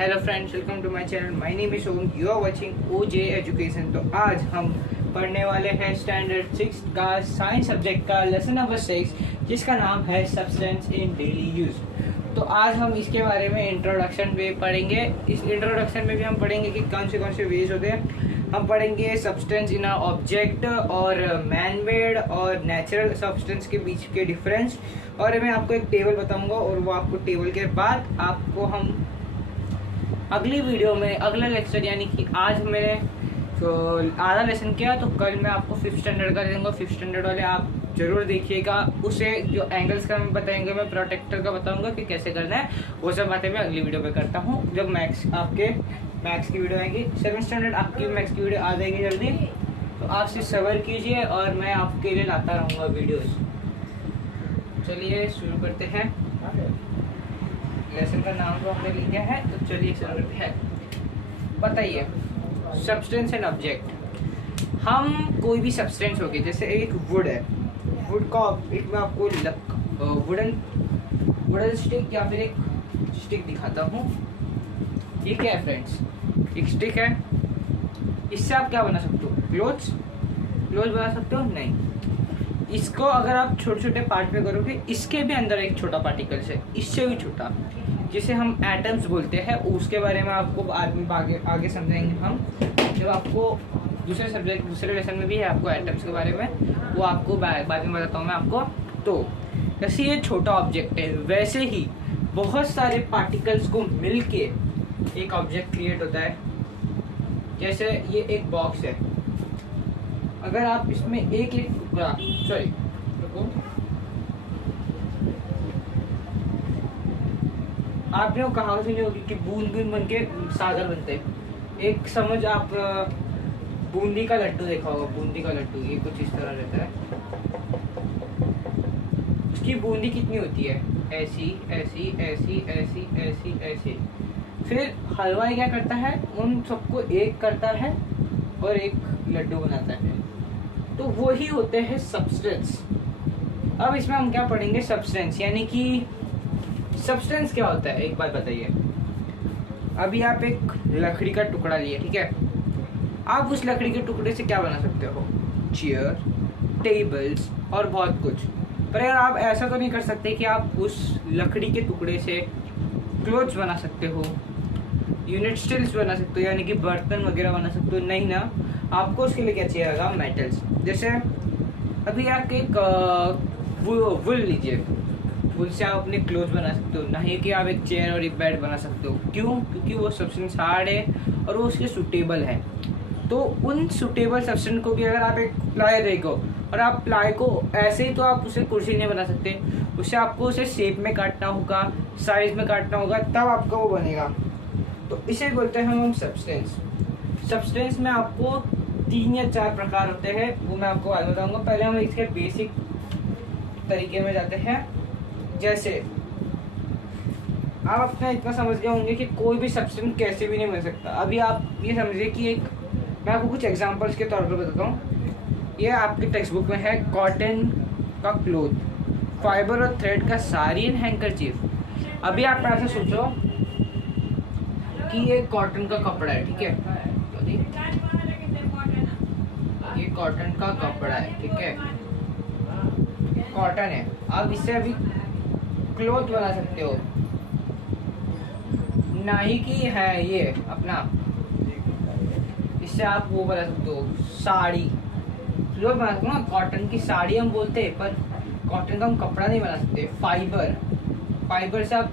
Hello friends, welcome to my channel. My name is Om, you are watching OJ education. तो आज हम पढ़ने वाले हैं स्टैंडर्ड 6 का साइंस सब्जेक्ट का लेसन नंबर 6, जिसका नाम है सब्सटेंस इन डेली यूज। तो आज हम इसके बारे में इंट्रोडक्शन भी पढ़ेंगे। इस इंट्रोडक्शन में भी हम पढ़ेंगे कि कौन से वेज होते हैं। हम पढ़ेंगे सब्सटेंस इन ऑब्जेक्ट और मैन मेड और नेचुरल सब्सटेंस के बीच के डिफरेंस, और मैं आपको एक टेबल बताऊंगा और वो आपको टेबल के बाद आपको हम अगली वीडियो में अगला लेक्चर, यानी कि आज मैंने आधा लेसन किया तो कल मैं आपको 5th स्टैंडर्ड का दूंगा। 5th स्टैंडर्ड वाले आप जरूर देखिएगा। उसे जो एंगल्स का मैं बताएंगे, मैं प्रोटेक्टर का बताऊंगा कि कैसे करना है। वो सब बातें मैं अगली वीडियो में करता हूँ जब मैथ्स की वीडियो आएगी। 7th स्टैंडर्ड आपकी मैथ्स की वीडियो आ जाएगी जल्दी, तो आप सिर्फ सब्र कीजिए और मैं आपके लिए लाता रहूँगा वीडियोज़। चलिए शुरू करते हैं। लेसन का नाम तो हमने लिखा है, तो चलिए शुरू करते हैं। बताइए, सब्सटेंस एंड ऑब्जेक्ट। हम कोई भी सब्सटेंस होगी, जैसे एक वुड है, वुड का एक मैं आपको वुडन स्टिक या फिर एक स्टिक दिखाता हूँ। ये क्या है फ्रेंड्स? एक स्टिक है। इससे आप क्या बना सकते हो? क्लोथ्स बना सकते हो? नहीं। इसको अगर आप छोटे छोटे पार्ट में करोगे, इसके भी अंदर एक छोटा पार्टिकल्स है, इससे भी छोटा, जिसे हम एटम्स बोलते हैं। उसके बारे में आपको आगे समझाएंगे हम, जब आपको दूसरे लेसन में भी है आपको एटम्स के बारे में, वो आपको बाद में बताता हूँ मैं आपको। तो जैसे ये छोटा ऑब्जेक्ट है, वैसे ही बहुत सारे पार्टिकल्स को मिलके एक ऑब्जेक्ट क्रिएट होता है। जैसे ये एक बॉक्स है, अगर आप इसमें एक टुकड़ा आपने वो कहावत सुनी होगी कि बूंद बूंद बन के सागर बनते हैं। एक समझ आप बूंदी का लड्डू देखा होगा। बूंदी का लड्डू ये कुछ इस तरह रहता है। उसकी बूंदी कितनी होती है? ऐसी ऐसी ऐसी ऐसी ऐसी ऐसी। फिर हलवाई क्या करता है? उन सबको एक करता है और एक लड्डू बनाता है। तो वो ही होते हैं सब्सटेंस। अब इसमें हम क्या पढ़ेंगे? सब्सटेंस, यानी कि सब्सटेंस क्या होता है, एक बात बताइए। अभी आप एक लकड़ी का टुकड़ा लिए, ठीक है? आप उस लकड़ी के टुकड़े से क्या बना सकते हो? चेयर, टेबल्स और बहुत कुछ। पर यार आप ऐसा तो नहीं कर सकते कि आप उस लकड़ी के टुकड़े से क्लोथ्स बना सकते हो, यूटेंसिल्स बना सकते हो, यानी कि बर्तन वगैरह बना सकते हो। नहीं ना, आपको उसके लिए क्या चाहिएगा? मेटल्स। जैसे अभी आप एक वुल लीजिए, वुल से आप अपने क्लोथ्स बना सकते हो। नहीं कि आप एक चेयर और एक बेड बना सकते हो। क्यों? क्योंकि वो सब्सटेंस हार्ड है और वो उसके सूटेबल है। तो उन सूटेबल सब्सटेंस को भी अगर आप एक प्लाई देखो और आप प्लाई को ऐसे ही, तो आप उसे कुर्सी नहीं बना सकते। उससे आपको उसे शेप में काटना होगा, साइज में काटना होगा, तब आपका वो बनेगा। तो इसे बोलते हैं हम सब्सटेंस। सब्सटेंस में आपको 3 या 4 प्रकार होते हैं, वो मैं आपको आज बताऊंगा। पहले हम इसके बेसिक तरीके में जाते हैं। जैसे आप अपना इतना समझ गए होंगे कि कोई भी सब्सटेंस कैसे भी नहीं बन सकता। अभी आप ये समझिए कि मैं आपको कुछ एग्जांपल्स के तौर पर बताता हूँ। ये आपकी टेक्स्ट बुक में है, कॉटन का क्लोथ, फाइबर और थ्रेड का साड़ी एंड हैंकरचीफ। अभी आप ऐसा सोचो कि ये कॉटन का कपड़ा है, ठीक है? ये कॉटन का कपड़ा है, ठीक है? कॉटन है। आप इससे अभी क्लोथ बना सकते हो। नाइकी है ये अपना, इससे आप वो बना सकते हो साड़ी, क्लोथ बना सकते हो ना। कॉटन की साड़ी हम बोलते हैं, पर कॉटन का हम कपड़ा नहीं बना सकते। फाइबर से आप,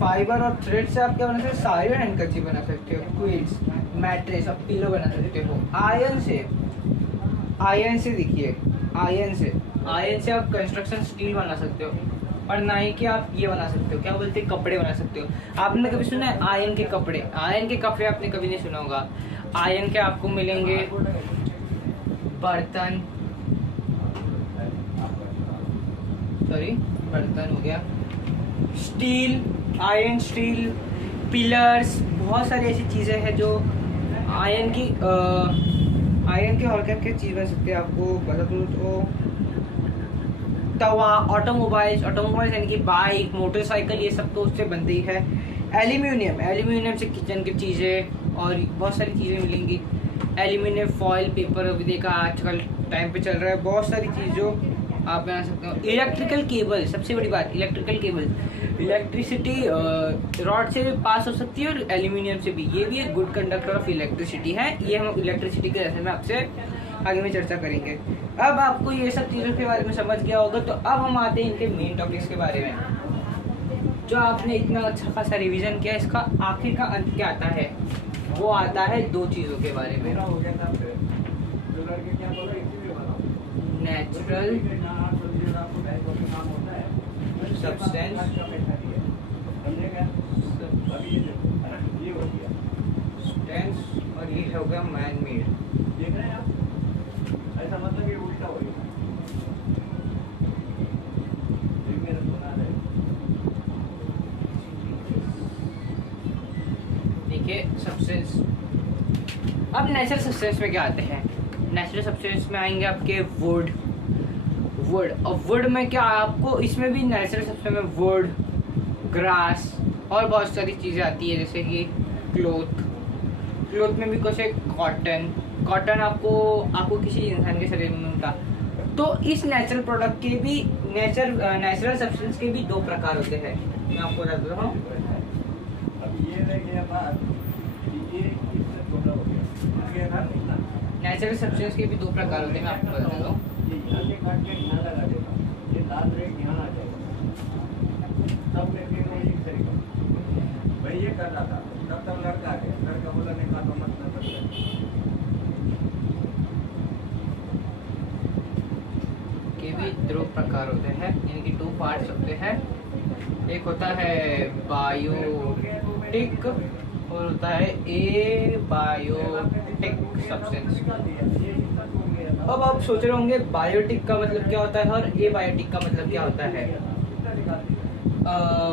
फाइबर और थ्रेड से आप क्या बना सकते हो? साड़ी और हैंकरचीफ बना सकते हो, क्विल्ट्स, मैट्रेस और पिलो बना सकते हो। आयरन से देखिए, आयरन से आप कंस्ट्रक्शन स्टील बना सकते हो। और नहीं कि आप ये बना सकते हो, क्या बोलते हैं, कपड़े बना सकते हो। आपने कभी सुना है आयरन के कपड़े? आयरन के कपड़े आपने कभी नहीं सुना होगा। आयरन के आपको मिलेंगे बर्तन हो गया, स्टील, आयरन स्टील, पिलर्स, बहुत सारी ऐसी चीज़ें हैं जो आयरन के और क्या चीज़ बन सकती है। आपको बता दूँ तो तवा, ऑटोमोबाइल्स यानी कि बाइक, मोटरसाइकिल, ये सब तो उससे बनती है। एल्यूमिनियम से किचन की चीज़ें और बहुत सारी चीज़ें मिलेंगी। एल्यूमिनियम फॉइल पेपर अभी देखा आजकल टाइम पे चल रहा है, बहुत सारी चीज़ों आप बना सकते हो। इलेक्ट्रिकल केबल, सबसे बड़ी बात इलेक्ट्रिकल केबल, इलेक्ट्रिसिटी रॉड से पास हो सकती है और एल्यूमिनियम से भी, ये भी एक गुड कंडक्टर ऑफ इलेक्ट्रिसिटी है। ये हम इलेक्ट्रिसिटी के जैसे में आपसे आगे में चर्चा करेंगे। अब आपको ये सब चीज़ों के बारे में समझ गया होगा, तो अब हम आते हैं इनके मेन टॉपिक्स के बारे में। जो आपने इतना अच्छा खासा रिवीजन किया, इसका आखिर का अंत क्या आता है? वो आता है दो चीज़ों के बारे में, नेचुरल सब्सटेंस और ये हो गया मैन मेड। देख रहे हैं आप, ऐसा मतलब ये उल्टा हो गया। देखिए सब्सटेंस, अब नेचुरल सब्सटेंस में क्या आते हैं? नेचुरल सब्सटेंस में आएंगे आपके वुड और वुड में क्या आपको, इसमें भी नेचुरल सब्सटेंस में वुड, ग्रास और बहुत सारी चीज़ें आती है, जैसे कि क्लोथ में भी कुछ है, कॉटन आपको किसी इंसान के शरीर में मिलता। तो इस नेचुरल प्रोडक्ट के भी नेचुरल सब्सटेंस के भी दो प्रकार होते हैं। मैं आपको बता देता हूँ। नेचुरल सब्सटेंस के भी दो प्रकार होते हैं, मैं आपको बता देता हूँ। ये कर रहा था तब लड़का बोला नहीं का मतलब के भी दो प्रकार होते हैं, यानी कि 2 पार्ट्स होते हैं। एक होता है बायोटिक और होता है एबायोटिक सब्सटेंस। अब आप सोच रहे होंगे बायोटिक का मतलब क्या होता है और एबायोटिक का मतलब क्या होता है।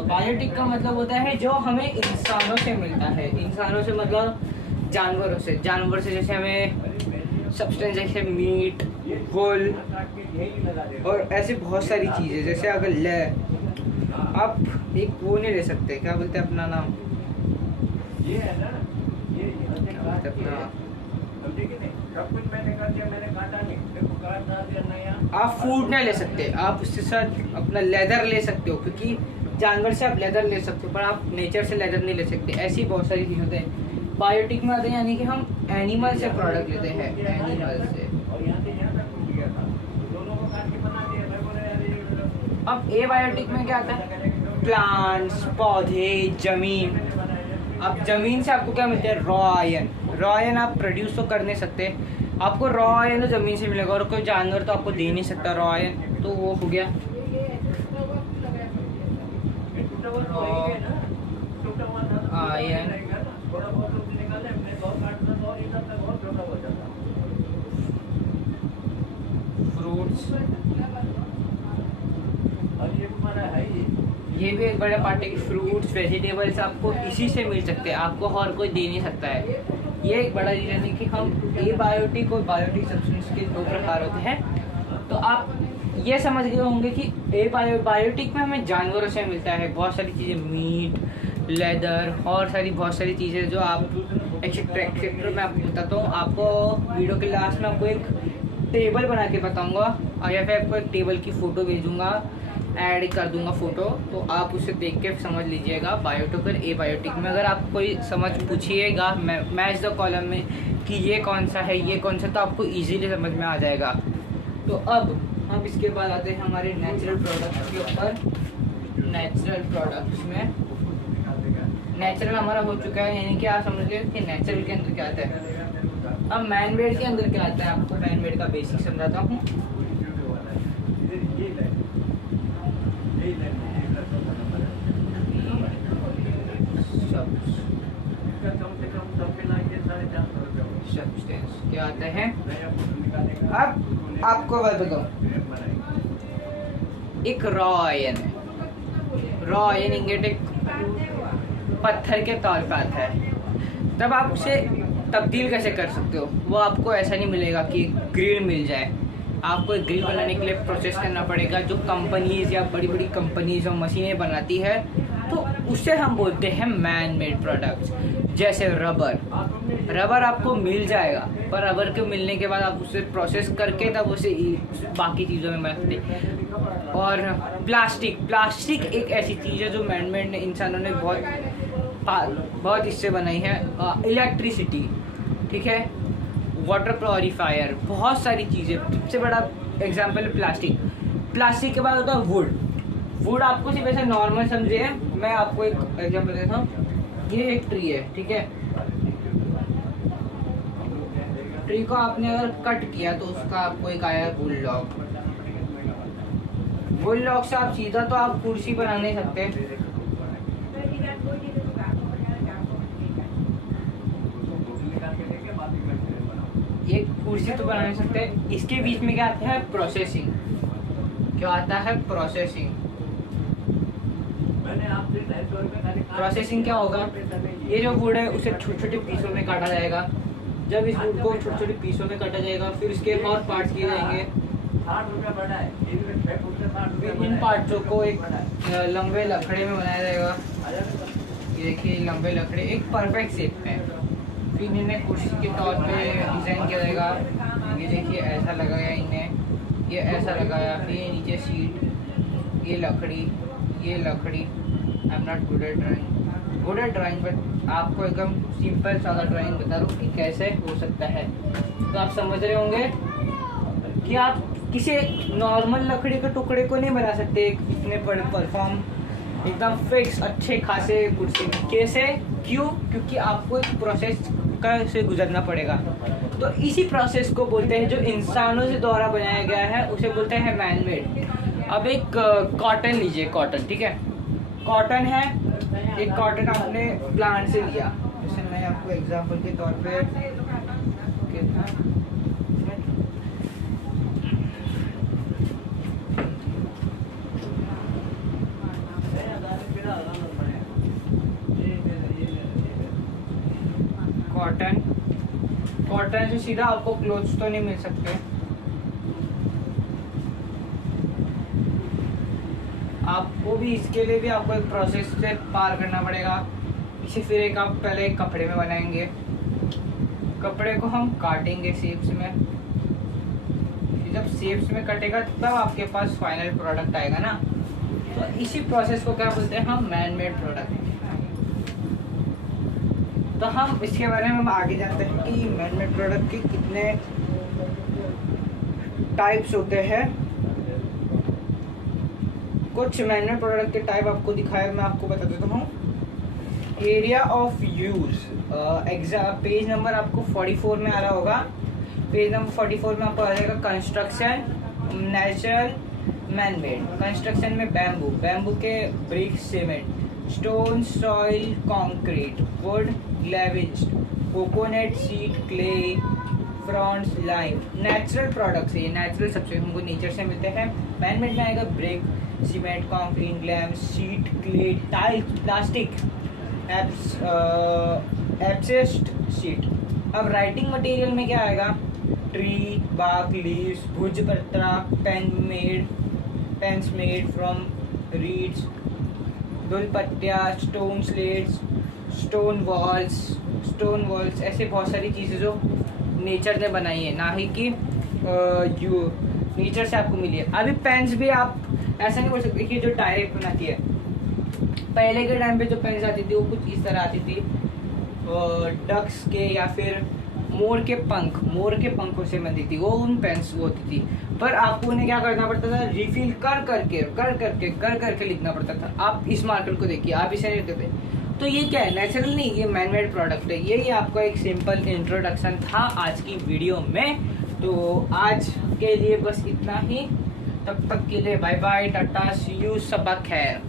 बायोटिक का मतलब होता है जो हमें इंसानों से मिलता है, इंसानों से मतलब जानवर से जैसे हमें सब्सटेंस जैसे मीट, वुल और ऐसी बहुत सारी चीज़ें। जैसे अगर आप एक वो नहीं ले सकते, क्या बोलते हैं अपना नाम, ये है ना, ये अपना आप फूड नहीं ले सकते, आप उसके साथ अपना लेदर ले सकते हो, क्योंकि जानवर से आप लेदर ले सकते हो पर आप नेचर से लेदर नहीं ले सकते। ऐसी बहुत सारी चीज़ होते हैं। बायोटिक में आते हैं, यानी कि हम एनिमल से प्रोडक्ट लेते हैं, एनिमल से। अब एबायोटिक में क्या आता है? प्लांट्स, पौधे, जमीन। अब जमीन से आपको क्या मिलता है? रॉ आयन आप प्रोड्यूस तो कर नहीं सकते, आपको रॉ आयन तो जमीन से मिलेगा और कोई जानवर तो आपको दे नहीं सकता रॉ आयन, तो वो हो गया आयन। फ्रूट्स, ये भी एक बड़ा पार्ट है कि फ्रूट्स वेजिटेबल्स आपको इसी से मिल सकते हैं, आपको और कोई दे नहीं सकता है। ये एक बड़ा रीजन है कि हम एबायोटिक और बायोटिक सब्सटेंस के 2 प्रकार होते हैं। तो आप ये समझ गए होंगे कि बायोटिक में हमें जानवरों से मिलता है बहुत सारी चीज़ें, मीट, लेदर और बहुत सारी चीज़ें जो आप एक्सेट्रा मैं आपको बताता हूँ। आपको वीडियो के लास्ट में आपको एक टेबल बना के बताऊँगा और या फिर आपको एक टेबल की फ़ोटो भेजूँगा, ऐड कर दूंगा फ़ोटो, तो आप उसे देख के समझ लीजिएगा बायोटिक और एबायोटिक में। अगर आप कोई समझ पूछिएगा मैच द कॉलम में कि ये कौन सा है ये कौन सा, तो आपको इजीली समझ में आ जाएगा। तो अब हम इसके बाद आते हैं हमारे नेचुरल प्रोडक्ट्स के ऊपर। नेचुरल प्रोडक्ट्स में नेचुरल हमारा हो चुका है, यानी कि आप समझ गए कि नेचुरल के अंदर क्या आता है। अब मैन मेड के अंदर क्या आता है, आपको मैन मेड का बेसिक समझाता हूँ। सब्सटेंस क्या आते हैं, अब आपको बताऊँ, एक रॉ आयन है। रॉ आयन इंगेट एक पत्थर के तौर पर आता है, तब आप उसे तब्दील कैसे कर सकते हो? वो आपको ऐसा नहीं मिलेगा कि ग्रिल मिल जाए, आपको एक ग्रिल बनाने के लिए प्रोसेस करना पड़ेगा। जो कंपनीज या बड़ी बड़ी कंपनीज और मशीनें बनाती है तो उसे हम बोलते हैं मैन मेड प्रोडक्ट्स। जैसे रबर आपको मिल जाएगा, पर रबर के मिलने के बाद आप उसे प्रोसेस करके तब उसे बाकी चीज़ों में मिलाते। और प्लास्टिक एक ऐसी चीज़ है जो मैन मेड ने इंसानों ने बहुत इससे बनाई है। इलेक्ट्रिसिटी, ठीक है, वाटर प्योरीफायर, बहुत सारी चीज़ें। सबसे बड़ा एग्जाम्पल है प्लास्टिक के बाद होता है वुड आपको सिर्फ ऐसे नॉर्मल समझे। मैं आपको एक एग्जांपल देता हूँ। ये एक ट्री है, ठीक है, ट्री को आपने अगर कट किया तो उसका आपको एक आया वुड लॉक से आप सीधा तो आप कुर्सी बना नहीं सकते। एक कुर्सी तो बना नहीं सकते। इसके बीच में क्या आता है? प्रोसेसिंग। क्या आता है? प्रोसेसिंग क्या होगा? ये जो वुड है उसे छोटे छोटे पीसों में काटा जाएगा। जब इस वुड को छोटे छोटे पीसों में काटा जाएगा फिर इसके और पार्ट्स किए जाएंगे। फिर इन पार्ट्सों को एक लंबे लकड़े में बनाया जाएगा। ये देखिए लंबे लकड़े एक परफेक्ट शेप में। फिर इन्हें कुर्सी के तौर पे डिज़ाइन किया जाएगा। ये देखिए ऐसा लगाया इन्हें, ये ऐसा लगाया, फिर ये नीचे सीट, ये लकड़ी। I am not good at drawing but आपको एकदम सिंपल सादा ड्राइंग बता रहा हूँ कि कैसे हो सकता है। तो आप समझ रहे होंगे कि आप किसी नॉर्मल लकड़ी के टुकड़े को नहीं बना सकते इतने बड़े परफॉर्म एकदम फिक्स अच्छे खासे कुर्सी। कैसे? क्यों? क्योंकि आपको एक प्रोसेस का से गुजरना पड़ेगा। तो इसी प्रोसेस को बोलते हैं, जो इंसानों से द्वारा बनाया गया है उसे बोलते हैं मैन मेड। अब एक कॉटन लीजिए, कॉटन, ठीक है, कॉटन है, एक कॉटन आपने प्लांट से लिया। जैसे मैं आपको एग्जांपल के तौर पे कॉटन से सीधा आपको क्लोथ्स तो नहीं मिल सकते। आपको भी इसके लिए भी आपको एक प्रोसेस से पार करना पड़ेगा। इसे फिर एक आप पहले एक कपड़े में बनाएंगे, कपड़े को हम काटेंगे शेप्स में। जब शेप्स में कटेगा तब आपके पास फाइनल प्रोडक्ट आएगा ना। तो इसी प्रोसेस को क्या बोलते हैं हम? Man made product. तो हम इसके बारे में हम आगे जानते हैं कि मैन मेड प्रोडक्ट के कितने टाइप्स होते हैं। कुछ मैन मेड प्रोडक्ट के टाइप आपको दिखाया, मैं आपको बता देता हूँ। Area of use, page number आपको 44 में आ रहा होगा। पेज नंबर 44 में आपको आ जाएगा construction, natural, man made. Construction में बैम्बू के brick, cement, stone, soil, concrete, wood, ग्लेविज, coconut seed, clay, fronds, lime. Natural products, ये नेचुरल सबसे हमको नेचर से मिलते हैं। मैन मेड में आएगा ब्रिक, सीमेंट, कंक्रीट, ग्लैम, sheet, clay, tiles, plastic, asbestos sheet. अब राइटिंग मटेरियल में क्या आएगा? ट्री, बार्क, लीव्स, भुजपत्रा, पेन्स मेड फ्रॉम रीड्स, दुलपट्टिया, स्टोन स्लेट्स, स्टोन वॉल्स, ऐसे बहुत सारी चीज़ें जो नेचर ने बनाई है, ना ही कि नेचर से आपको मिली है। अभी पेन्स भी आप ऐसा नहीं बोल सकते कि जो डायरेक्ट बनाती है। पहले के टाइम पे जो पेन्स आती थी वो कुछ इस तरह आती थी, डक्स के या फिर मोर के पंखों से बनती थी वो, उन पेन्स वो होती थी। पर आपको उन्हें क्या करना पड़ता था? रिफिल कर करके लिखना पड़ता था। आप इस मार्कर को देखिए, आप इसे नहीं देते। तो ये क्या है? नेचुरल नहीं, ये मैन मेड प्रोडक्ट है। ये आपका एक सिंपल इंट्रोडक्शन था आज की वीडियो में। तो आज के लिए बस इतना ही। तब तक के लिए bye bye, tata, see you, सबक खैर।